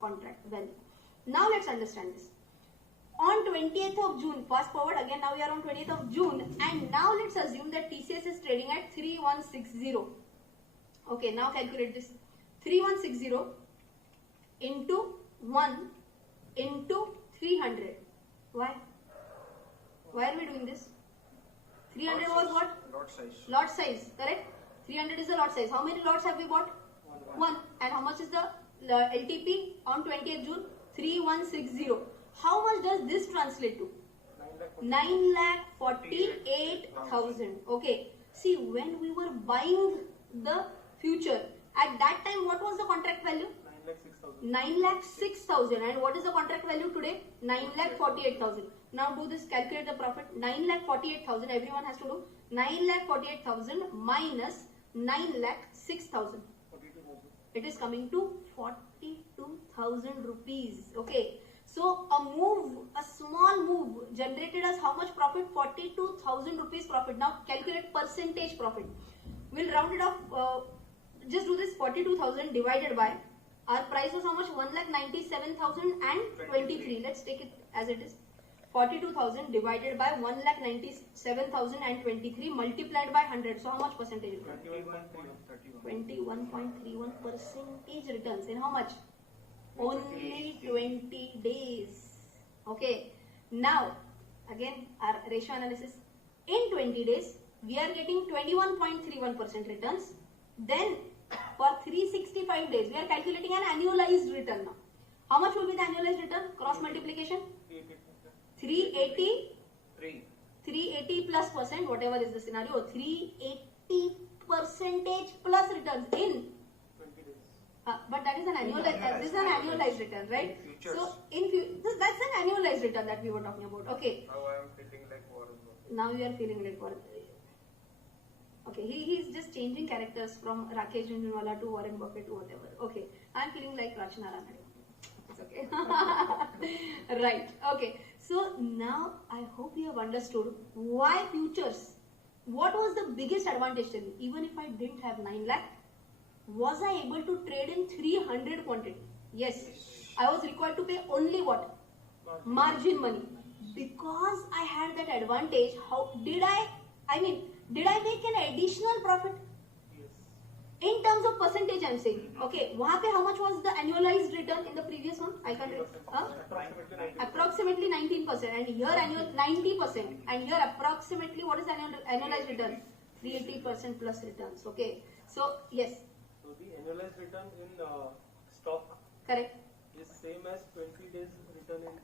contract value. Now let's understand this. On 20th of June, fast forward again, now we are on 20th of June, and now let's assume that TCS is trading at 3160. Okay, now calculate this. 3160 into 1 into 300. Why? Why are we doing this? 300 was what? Lot size. Lot size, correct? 300 is the lot size. How many lots have we bought? One. And how much is the LTP on 20th June? 3160. How much does this translate to? 9,48,000. Okay. See, when we were buying the future, at that time, what was the contract value? 9,06,000. And what is the contract value today? 9,48,000. Now do this, calculate the profit. 9,48,000, everyone has to do. 9,48,000 minus 9,06,000. It is coming to 42,000 rupees. Okay. So a small move generated us how much profit? 42,000 rupees profit. Now calculate percentage profit. We'll round it off. Just do this. 42,000 divided by, our price was how much? 1,97,023. Let's take it as it is. 42,000 divided by 1,97,023 multiplied by 100. So how much percentage return? 21.31 percentage returns. In how much? Only 20 days. Okay. Now, again, our ratio analysis. In 20 days, we are getting 21.31% returns. Then, for 365 days, we are calculating an annualized return now. How much will be the annualized return? Cross multiplication? 380 plus percent, whatever is the scenario, 380 percentage plus returns in 20 days. But that is an annualized, this is an annualized return, right? Futures. So that's an annualized return that we were talking about. Okay. Now I am feeling like Warren Buffett. Now you are feeling like Warren. Okay, he's just changing characters from Rakesh Jhunjhunwala to Warren Buffett to whatever. Okay, I'm feeling like Rachna. It's okay. Right. Okay. So now I hope you have understood why futures. What was the biggest advantage to me? Even if I didn't have 9 lakh, was I able to trade in 300 quantity? Yes. I was required to pay only what? Margin money. Because I had that advantage, how did I make an additional profit? Yes. In terms of percentage, I'm saying. Okay, वहाँ पे how much was the annualized return in the previous one? I can't remember. Approximately 19%, and here annual 90%, and here approximately what is annualized return? 380% plus returns. Okay, so yes. So the annualized return in stock, Correct. is same as 20 days return in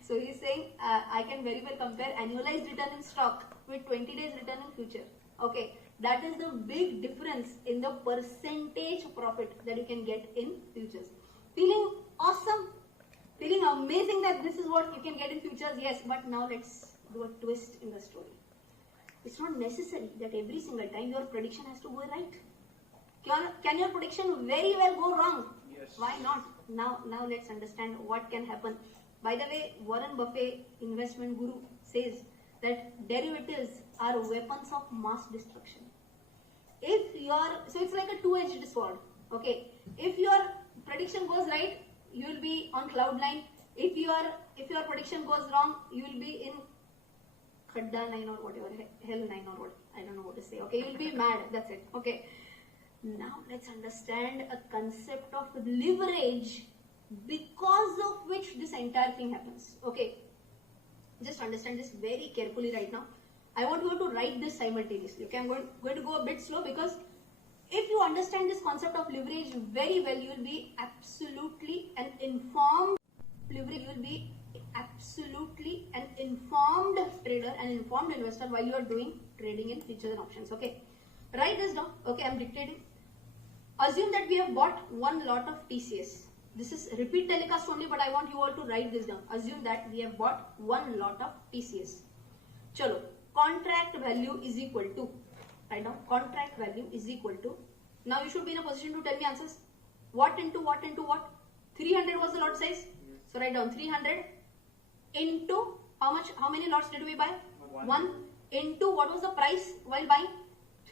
So he's saying I can very well compare annualized return in stock with 20 days return in future. Okay, that is the big difference in the percentage profit that you can get in futures. Feeling awesome? Feeling amazing that this is what you can get in futures? Yes, but now let's do a twist in the story. It's not necessary that every single time your prediction has to go right. Can your prediction very well go wrong? Yes. Why not? Now let's understand what can happen. By the way, Warren Buffett, investment guru, says that derivatives are weapons of mass destruction. So it's like a two-edged sword. Okay, if your prediction goes right, you will be on cloud nine. If your prediction goes wrong, you will be in khadda 9 or whatever, hell 9 or what, I don't know what to say. Okay, you will be mad. That's it. Okay. Now let's understand a concept of leverage because of which this entire thing happens. Okay, just understand this very carefully right now. I want you to write this simultaneously. Okay, I'm going to go a bit slow because if you understand this concept of leverage very well, you will be absolutely an informed leverage. You will be absolutely an informed trader, an informed investor while you are doing trading in futures and options. Okay, write this down. Okay, I'm dictating. Assume that we have bought one lot of TCS. This is repeat telecast only, but I want you all to write this down. Assume that we have bought one lot of TCS. Chalo, contract value is equal to, write down, contract value is equal to, now you should be in a position to tell me answers. What into what into what? 300 was the lot size. So write down 300 into how much? How many lots did we buy? One. Into what was the price while buying?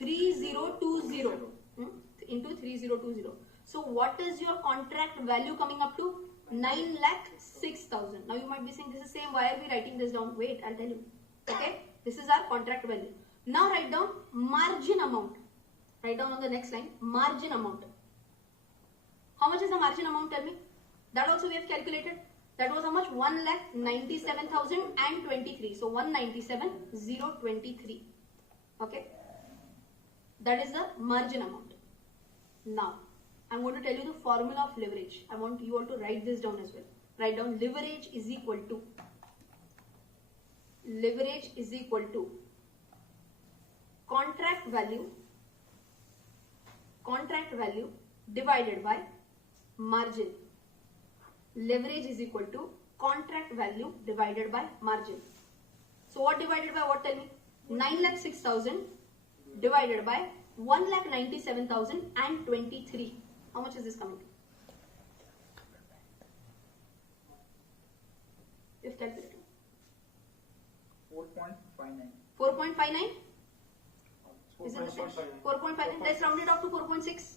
3020. Into 3020. So what is your contract value coming up to? 9,06,000. Now you might be saying this is same. Why are we writing this down? Wait, I'll tell you. Okay, this is our contract value. Now write down margin amount. Write down on the next line margin amount. How much is the margin amount? Tell me. That also we have calculated. That was how much? 1,97,023. So 197,023. Okay. That is the margin amount. Now, I'm going to tell you the formula of leverage. I want you all to write this down as well. Write down leverage is equal to contract value divided by margin. Leverage is equal to contract value divided by margin. So what divided by what? Tell me. 9,06,000 divided by 1,97,023. How much is this coming to? If calculated. 4.59. 4.59? Is it the same? 4.59. Let's round it off to 4.6.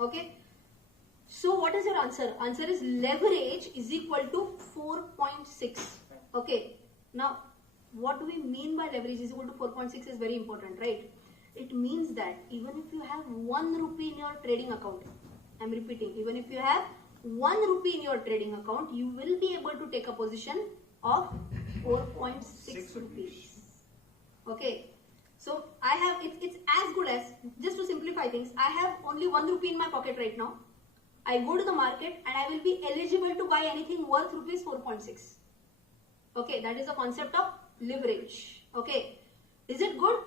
Okay. So what is your answer? Answer is leverage is equal to 4.6. Okay. Now, what do we mean by leverage is equal to 4.6 is very important, right? It means that even if you have 1 rupee in your trading account, I'm repeating, even if you have 1 rupee in your trading account, you will be able to take a position of 4.6 rupees. Okay. So I have, it's as good as, just to simplify things, I have only 1 rupee in my pocket right now. I go to the market and I will be eligible to buy anything worth rupees 4.6. Okay, that is the concept of leverage. Okay, is it good?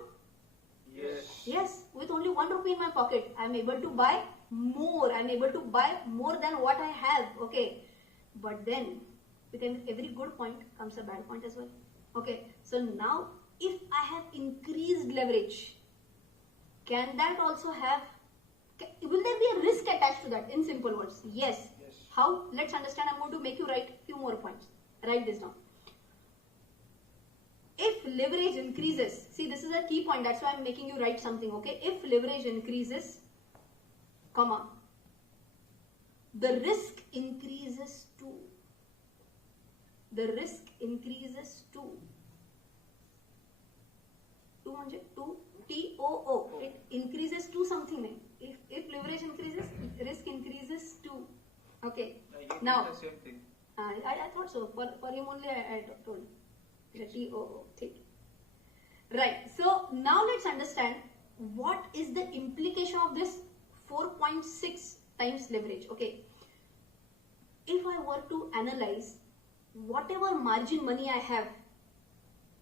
Yes. Yes, with only 1 rupee in my pocket, I am able to buy more. I am able to buy more than what I have. Okay, but then with every good point comes a bad point as well. Okay, so now if I have increased leverage, can that also have, will there be a risk attached to that? In simple words, yes. How? Let's understand. I'm going to make you write few more points. Write this down. If leverage increases, see, this is a key point, that's why I'm making you write something, okay? If leverage increases, comma, the risk increases too. The risk increases too. T-O-O. It increases to something. If leverage increases, risk increases too. Okay. Now, the same thing. I thought so. For him only I told. The T-O-O. Right. So now let's understand what is the implication of this 4.6 times leverage. Okay. If I were to analyze whatever margin money I have,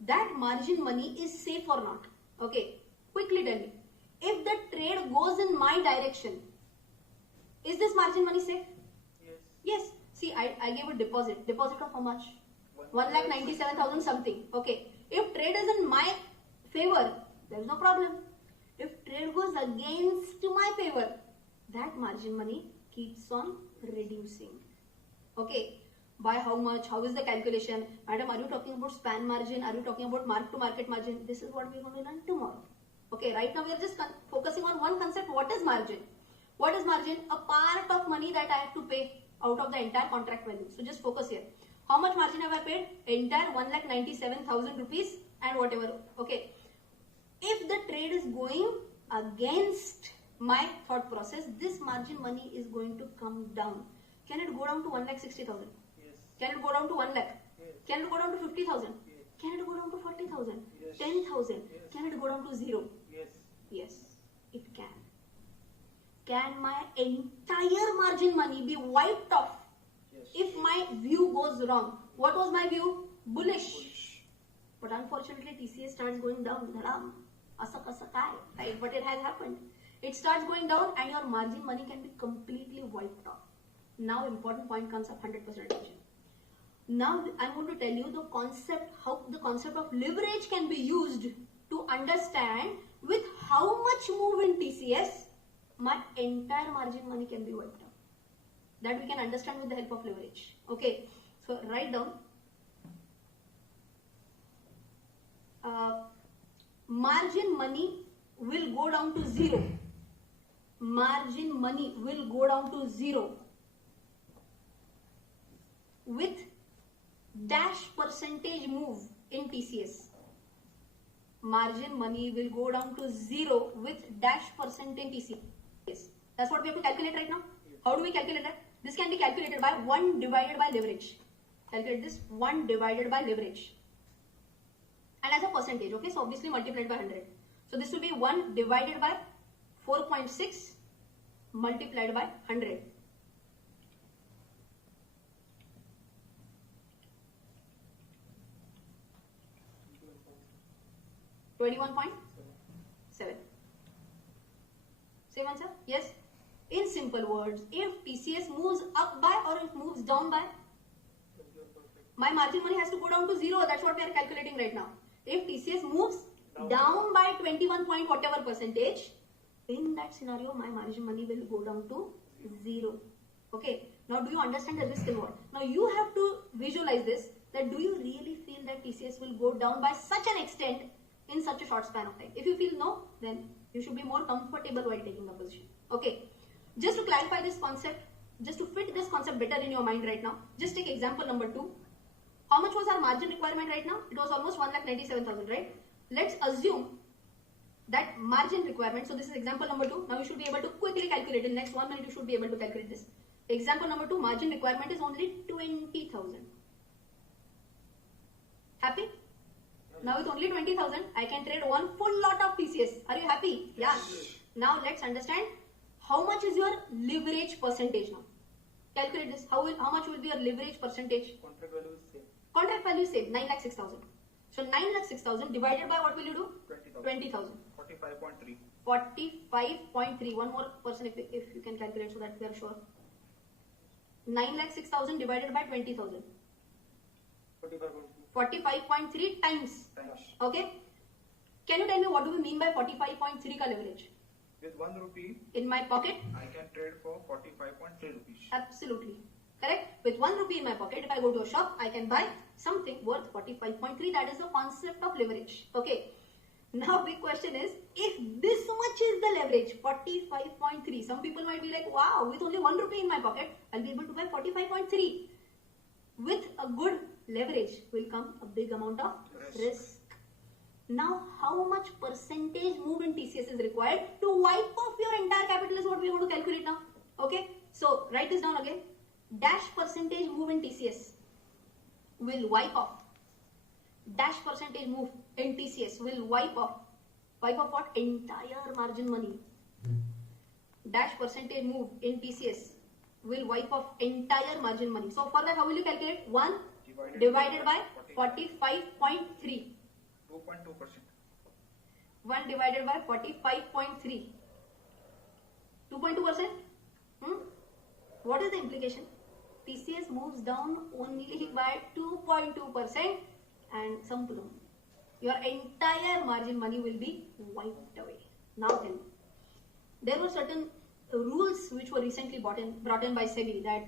that margin money is safe or not? Okay. Quickly tell me. If the trade goes in my direction, is this margin money safe? Yes. Yes. See, I gave a deposit. Deposit of how much? 1,97,000 something. Okay. If trade is in my favor, there is no problem. If trade goes against my favor, that margin money keeps on reducing. Okay. By how much? How is the calculation? Madam, are you talking about span margin? Are you talking about mark to market margin? This is what we are going to learn tomorrow. Okay. Right now we are just focusing on one concept. What is margin? What is margin? A part of money that I have to pay out of the entire contract value. So just focus here. How much margin have I paid? Entire 1,97,000 rupees and whatever. Okay. If the trade is going against my thought process, this margin money is going to come down. Can it go down to 1,60,000? Yes. Can it go down to 1 lakh? Yes. Can it go down to 50,000? Yes. Can it go down to 40,000? Yes. 10,000? Yes. Can it go down to 0? Yes. Yes, it can. Can my entire margin money be wiped off? Yes. If my view goes wrong? What was my view? Bullish. But unfortunately, TCS starts going down. Dharam. Asak asak hai. Right? But it has happened. It starts going down and your margin money can be completely wiped off. Now, important point comes up, 100% attention. Now, I'm going to tell you the concept, how the concept of leverage can be used to understand with how much move in TCS, my entire margin money can be wiped out. That we can understand with the help of leverage. Okay, so write down margin money will go down to 0 margin money will go down to 0 with dash percentage move in TCS. Margin money will go down to 0 with dash percentage TCS. That's what we have to calculate right now. How do we calculate that? This can be calculated by 1 divided by leverage. Calculate this, 1 divided by leverage. And as a percentage, okay, so obviously multiplied by 100. So this will be 1 divided by 4.6 multiplied by 100. 21.7. Same answer? Yes. In simple words, if TCS moves up by or it moves down by, my margin money has to go down to 0. That's what we are calculating right now. If TCS moves down by 21 point whatever percentage, in that scenario, my margin money will go down to 0. Okay. Now, do you understand the risk involved? Now, you have to visualize this. That do you really feel that TCS will go down by such an extent in such a short span of time? If you feel no, then you should be more comfortable while taking the position. Okay. Just to clarify this concept, just to fit this concept better in your mind right now, just take example number 2. How much was our margin requirement right now? It was almost 1,97,000, right? Let's assume that margin requirement. So this is example number 2. Now you should be able to quickly calculate. In next 1 minute, you should be able to calculate this. Example number 2, margin requirement is only 20,000. Happy? Now with only 20,000, I can trade one full lot of TCS. Are you happy? Yeah. Now let's understand how much is your leverage percentage now. Calculate this. How much will be your leverage percentage? Contract value is same. Contract value is same, 9,06,000. So 9,06,000 divided by what will you do? 20,000. 45.3. 45.3. One more person if you can calculate so that we are sure. 9,06,000 divided by 20,000. 45.3 times. Okay. Can you tell me what do we mean by 45.3 ka leverage? With 1 rupee, in my pocket, I can trade for 45.3 rupees. Absolutely. Correct. With 1 rupee in my pocket, if I go to a shop, I can buy something worth 45.3. That is the concept of leverage. Okay. Now, big question is, if this much is the leverage, 45.3, some people might be like, wow, with only 1 rupee in my pocket, I'll be able to buy 45.3. With a good leverage will come a big amount of risk. Now, how much percentage move in TCS is required to wipe off your entire capital is what we are going to calculate now. Okay. So, write this down again. Dash percentage move in TCS will wipe off. Dash percentage move in TCS will wipe off. Wipe off what? Entire margin money. Dash percentage move in TCS will wipe off entire margin money. So, for that, how will you calculate? 1 divided by 45.3. 2.2%. 1 divided by 45.3. 2.2%? What is the implication? TCS moves down only by 2.2% and some plum. Your entire margin money will be wiped away. Now tell me. There were certain rules which were recently brought in by SEBI that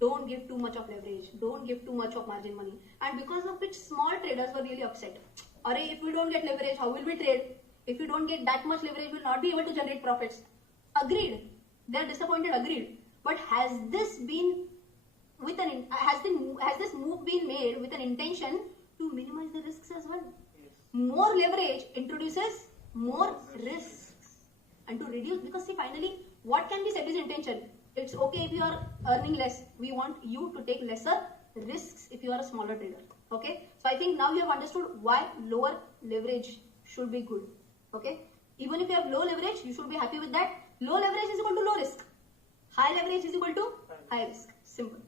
don't give too much of leverage, don't give too much of margin money, and because of which small traders were really upset. If we don't get leverage, how will we trade? If we don't get that much leverage, we will not be able to generate profits. Agreed. They are disappointed. Agreed. But has this been with has this move been made with an intention to minimize the risks as well? Yes. More leverage introduces more risks, and to reduce, because see, finally, what can be SEBI's intention? It's okay if you are earning less. We want you to take lesser risks if you are a smaller trader. Okay, so I think now you have understood why lower leverage should be good. Okay, even if you have low leverage, you should be happy with that. Low leverage is equal to low risk. High leverage is equal to high risk. Simple.